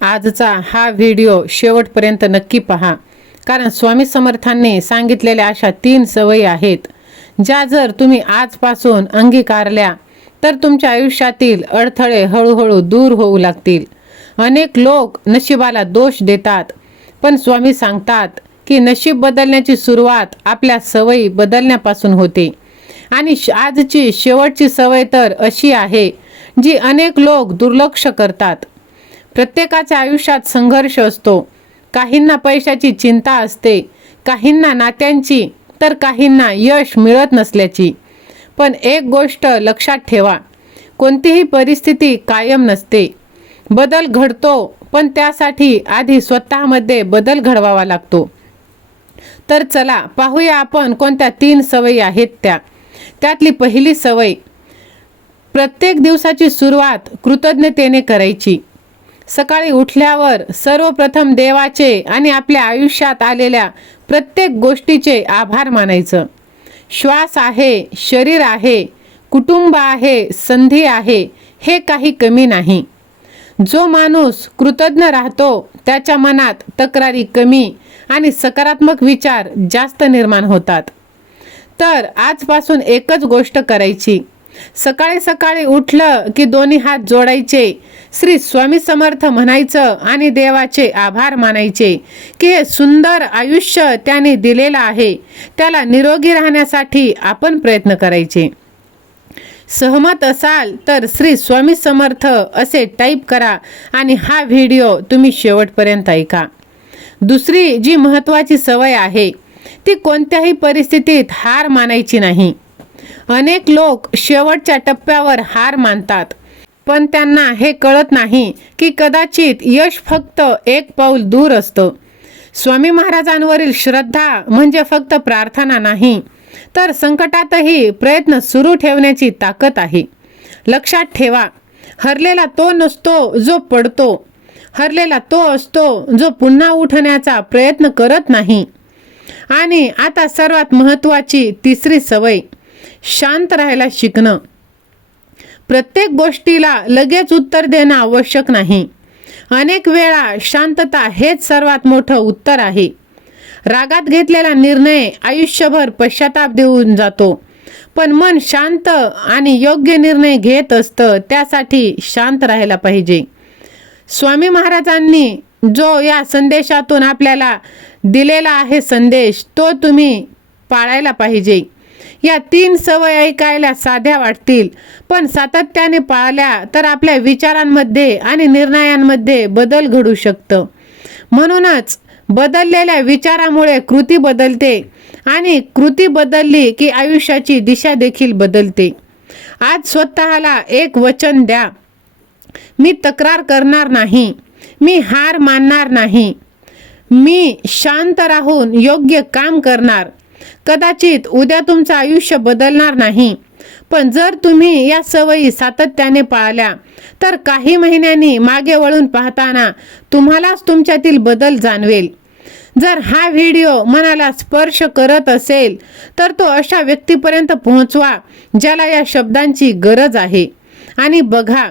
आजचा हा व्हिडिओ शेवटपर्यंत नक्की पहा, कारण स्वामी समर्थांनी सांगितलेल्या अशा 3 सवयी आहेत ज्या जर तुम्ही आजपासून अंगीकारल्या तर तुमच्या आयुष्यातील अडथळे हळूहळू दूर होऊ लागतील. अनेक लोक नशिबाला दोष देतात, पण स्वामी सांगतात की नशीब बदलण्याची सुरुवात आपल्या सवयी बदलण्यापासून होते. आणि आजची शेवटची सवय तर अशी आहे जी अनेक लोक दुर्लक्ष करतात. प्रत्येकाच्या आयुष्यात संघर्ष असतो. काहींना पैशाची चिंता असते, काहींना नात्यांची, तर काहींना यश मिळत नसल्याची. पण एक गोष्ट लक्षात ठेवा, कोणतीही परिस्थिती कायम नसते. बदल घडतो, पण त्यासाठी आधी स्वतःमध्ये बदल घडवावा लागतो. तर चला पाहूया आपण कोणत्या 3 सवयी आहेत त्यातली पहिली सवय, प्रत्येक दिवसाची सुरुवात कृतज्ञतेने करायची. सकाळी उठल्यावर सर्वप्रथम देवाचे आणि आपल्या आयुष्यात आलेल्या प्रत्येक गोष्टीचे आभार मानायचं. श्वास आहे, शरीर आहे, कुटुंब आहे, संधी आहे, हे काही कमी नाही. जो माणूस कृतज्ञ राहतो त्याच्या मनात तक्रारी कमी आणि सकारात्मक विचार जास्त निर्माण होतात. तर आजपासून एकच गोष्ट करायची, सकाळी सकाळी उठलं की दोन्ही हात जोडायचे, श्री स्वामी समर्थ म्हणायचं आणि देवाचे आभार मानायचे की हे सुंदर आयुष्य त्याने दिलेलं आहे, त्याला निरोगी राहण्यासाठी आपण प्रयत्न करायचे. सहमत असाल तर श्री स्वामी समर्थ असे टाईप करा आणि हा व्हिडिओ तुम्ही शेवटपर्यंत ऐका. दुसरी जी महत्त्वाची सवय आहे ती कोणत्याही परिस्थितीत हार मानायची नाही. अनेक लोक शेवटच्या टप्प्यावर हार मानतात, पण त्यांना हे कळत नाही की कदाचित यश फक्त एक पाऊल दूर असतं. स्वामी महाराजांवरील श्रद्धा म्हणजे फक्त प्रार्थना नाही, तर संकटातही प्रयत्न सुरू ठेवण्याची ताकद आहे. लक्षात ठेवा, हरलेला तो नसतो जो पडतो, हरलेला तो असतो जो पुन्हा उठण्याचा प्रयत्न करत नाही. आणि आता सर्वात महत्त्वाची तिसरी सवय, शांत राहायला शिकणं. प्रत्येक गोष्टीला लगेच उत्तर देणं आवश्यक नाही. अनेक वेळा शांतता हेच सर्वात मोठं उत्तर आहे. रागात घेतलेला निर्णय आयुष्यभर पश्चाताप देऊन जातो, पण मन शांत आणि योग्य निर्णय घेत असतं. त्यासाठी शांत राहायला पाहिजे. स्वामी महाराजांनी जो या संदेशातून आपल्याला दिलेला आहे संदेश, तो तुम्ही पाळायला पाहिजे. या 3 सवयी ऐकायला साध्या वाटतील, पण सातत्याने पाळल्या तर आपल्या विचारांमध्ये आणि निर्णयांमध्ये बदल घडू शकतं. म्हणूनच बदललेल्या विचारामुळे कृती बदलते आणि कृती बदलली की आयुष्याची दिशा देखील बदलते. आज स्वतःला एक वचन द्या, मी तक्रार करणार नाही, मी हार मानणार नाही, मी शांत राहून योग्य काम करणार. कदाचित उद्या तुमचं आयुष्य बदलणार नाही, पण जर तुम्ही या सवयी सातत्याने पाळल्या तर काही महिन्यांनी मागे वळून पाहताना तुम्हालाच तुमच्यातील बदल जाणवेल. जर हा व्हिडिओ मनाला स्पर्श करत असेल तर तो अशा व्यक्तीपर्यंत पोहोचवा ज्याला या शब्दांची गरज आहे. आणि बघा,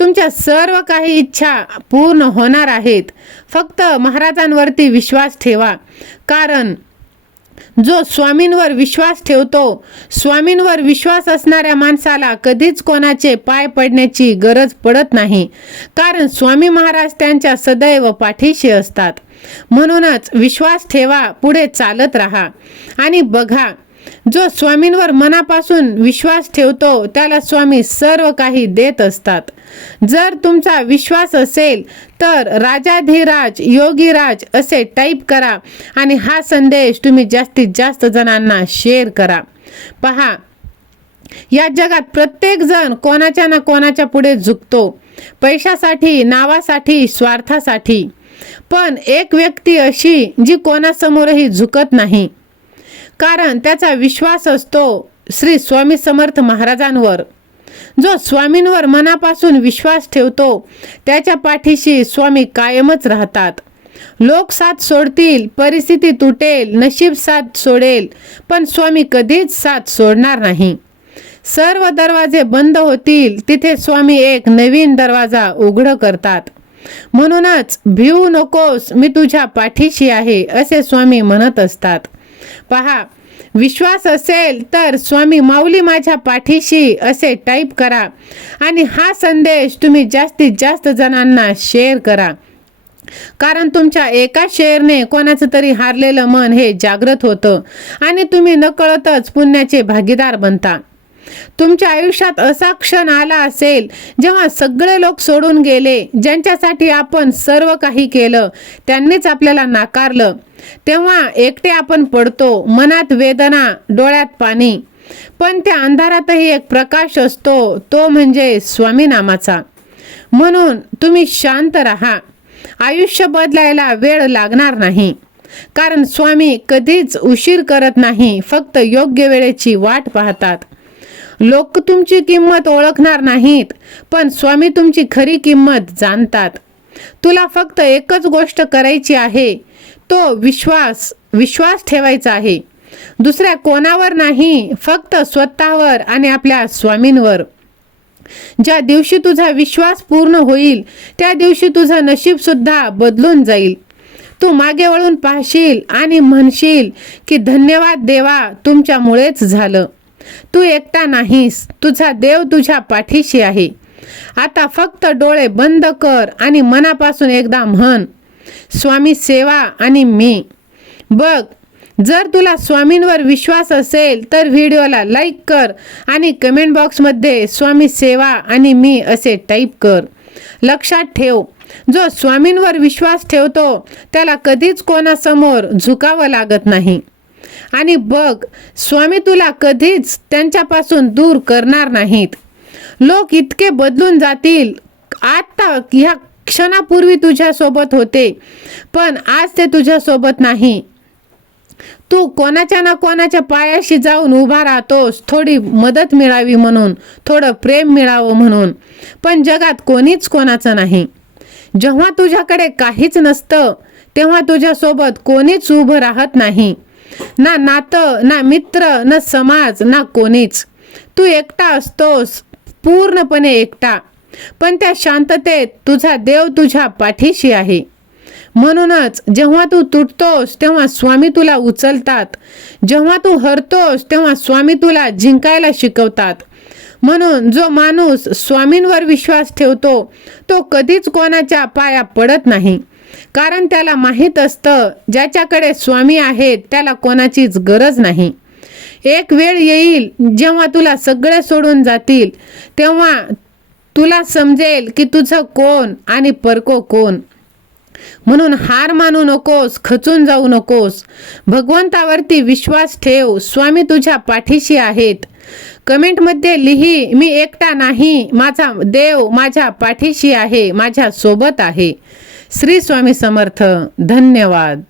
तुमच्या सर्व काही इच्छा पूर्ण होणार आहेत. फक्त महाराजांवरती विश्वास ठेवा, कारण जो स्वामींवर विश्वास ठेवतो, स्वामींवर विश्वास असणाऱ्या माणसाला कधीच कोणाचे पाय पडण्याची गरज पडत नाही, कारण स्वामी महाराज त्यांच्या सदैव पाठीशी असतात. म्हणूनच विश्वास ठेवा, पुढे चालत राहा. आणि बघा, जो स्वामींवर मनापासून विश्वास ठेवतो त्याला स्वामी सर्व काही देत असतात. जर तुमचा विश्वास असेल तर राजाधिराज योगीराज असे टाईप करा आणि हा संदेश तुम्ही जास्तीत जास्त जणांना शेअर करा. पहा, या जगात प्रत्येक जण कोणाच्या ना कोणाच्या पुढे झुकतो, पैशासाठी, नावासाठी, स्वार्थासाठी. पण एक व्यक्ती अशी जी कोणासमोरही झुकत नाही, कारण त्याचा विश्वास असतो श्री स्वामी समर्थ महाराजांवर. जो स्वामींवर मनापासून विश्वास ठेवतो त्याच्या पाठीशी स्वामी कायमच राहतात. लोक साथ सोडतील, परिस्थिती तुटेल, नशीब साथ सोडेल, पण स्वामी कधीच साथ सोडणार नाही. सर्व दरवाजे बंद होतील तिथे स्वामी एक नवीन दरवाजा उघड करतात. म्हणूनच भिवू नकोस, मी तुझ्या पाठीशी आहे असे स्वामी म्हणत असतात. पहा, विश्वास असेल तर स्वामी माऊली माझ्या पाठीशी असे टाईप करा आणि हा संदेश तुम्ही जास्तीत जास्त जणांना शेअर करा. कारण तुमच्या एका शेअरने कोणाचं तरी हारलेलं मन हे जागृत होतं आणि तुम्ही नकळतच पुण्याचे भागीदार बनता. तुमच्या आयुष्यात असा क्षण आला असेल जेव्हा सगळे लोक सोडून गेले, ज्यांच्यासाठी आपण सर्व काही केलं त्यांनीच आपल्याला नाकारलं, तेव्हा एकटे आपण पडतो, मनात वेदना, डोळ्यात पाणी. पण त्या अंधारातही एक प्रकाश असतो, तो म्हणजे स्वामी नामाचा. म्हणून तुम्ही शांत राहा. आयुष्य बदलायला वेळ लागणार नाही, कारण स्वामी कधीच उशीर करत नाही, फक्त योग्य वेळेची वाट पाहतात. लोक तुमची किंमत ओळखणार नाहीत, पण स्वामी तुमची खरी किंमत जाणतात. तुला फक्त एकच गोष्ट करायची आहे, तो विश्वास ठेवायचा आहे. दुसऱ्या कोणावर नाही, फक्त स्वतःवर आणि आपल्या स्वामींवर. ज्या दिवशी तुझा विश्वास पूर्ण होईल त्या दिवशी तुझं नशीब सुद्धा बदलून जाईल. तू मागे वळून पाहशील आणि म्हणशील की धन्यवाद देवा, तुमच्यामुळेच झालं. तू एकटा नाहीस, तुझा देव तुझ्या पाठीशी आहे. आता फक्त डोळे बंद कर आणि मनापासून एकदा म्हण, स्वामी सेवा आणि मी. बघ, जर तुला स्वामींवर विश्वास असेल तर व्हिडिओला लाईक कर आणि कमेंट बॉक्समध्ये स्वामी सेवा आणि मी असे टाईप कर. लक्षात ठेव, जो स्वामींवर विश्वास ठेवतो त्याला कधीच कोणासमोर झुकावं लागत नाही. आणि बघ, स्वामी तुला कधीच त्यांच्यापासून दूर करणार नाहीत. लोक इतके बदलून जातील, आता ह्या क्षणापूर्वी तुझ्यासोबत होते पण आज ते तुझ्यासोबत नाही. तू कोणाच्या ना कोणाच्या पायाशी जाऊन उभा राहतोस, थोडी मदत मिळावी म्हणून, थोडं प्रेम मिळावं म्हणून, पण जगात कोणीच कोणाचं नाही. जेव्हा तुझ्याकडे काहीच नसतं तेव्हा तुझ्यासोबत कोणीच उभं राहत नाही, ना नातं, ना मित्र, ना समाज, ना कोणीच. तू एकटा असतोस, पूर्णपणे एकटा, पण त्या शांततेत तुझा देव तुझ्या पाठीशी आहे. म्हणूनच जेव्हा तू तुटतोस तेव्हा स्वामी तुला उचलतात, जेव्हा तू हरतोस तेव्हा स्वामी तुला जिंकायला शिकवतात. म्हणून जो माणूस स्वामींवर विश्वास ठेवतो तो कधीच कोणाच्या पाया पडत नाही, कारण त्याला माहीत असतं ज्याच्याकडे स्वामी आहेत त्याला कोणाचीच गरज नाही. एक वेळ येईल जेव्हा तुला सगळे सोडून जातील, तेव्हा तुला समजेल की तुझं कोण आणि परको कोण. म्हणून हार मानू नकोस, खचून जाऊ नकोस. भगवंतावरती विश्वास ठेव, स्वामी तुझ्या पाठीशी आहेत. कमेंटमध्ये लिही, मी एकटा नाही, माझा देव माझ्या पाठीशी आहे, माझ्या सोबत आहे. श्री स्वामी समर्थ. धन्यवाद.